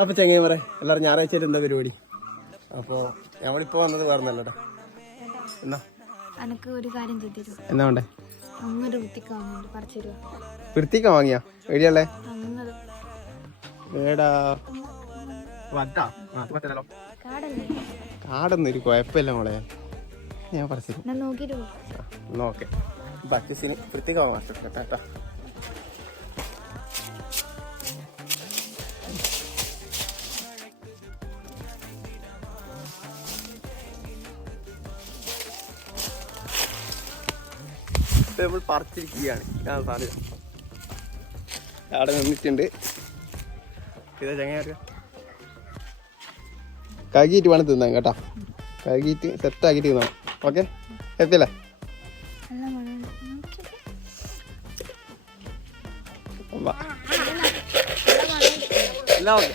അപ്പൊ ചെങ്ങനെ പറയാം എല്ലാവരും ഞായറാഴ്ചയിൽ എന്താ പരിപാടി? അപ്പൊ ഞമ്മളിപ്പോ വന്നത് വേറൊന്നല്ലോട്ടെ. എന്നാ അനക്ക് ഒരു കാര്യം ചെയ്തു എന്നാ വേണ്ടേ? അങ്ങൊരു പറിച്ചു വൃത്തിക്ക വാങ്ങിയാ എവിടെയല്ലേ? അങ്ങത് ഏടാ കാടൊന്നും ഒരു കുഴപ്പമില്ല മോളെ, ഞാൻ പറഞ്ഞു നോക്കിട്ട് നോക്കെ ബച്ചസിന് വൃത്തിക്ക വാങ്ങാം കേട്ടാ. നമ്മൾ പറിച്ചിരിക്കുകയാണ്. ഞാൻ സാധ്യത അവിടെ നിന്നിട്ടുണ്ട്. ഇതാ ചങ്ങ കഴുകിയിട്ട് വേണം തിന്നാൻ കേട്ടോ. കഴുകിയിട്ട് സെറ്റാക്കിയിട്ട് തിന്നാം. ഓക്കെ, എത്തിയല്ലേ? എല്ലാം ഓക്കെ.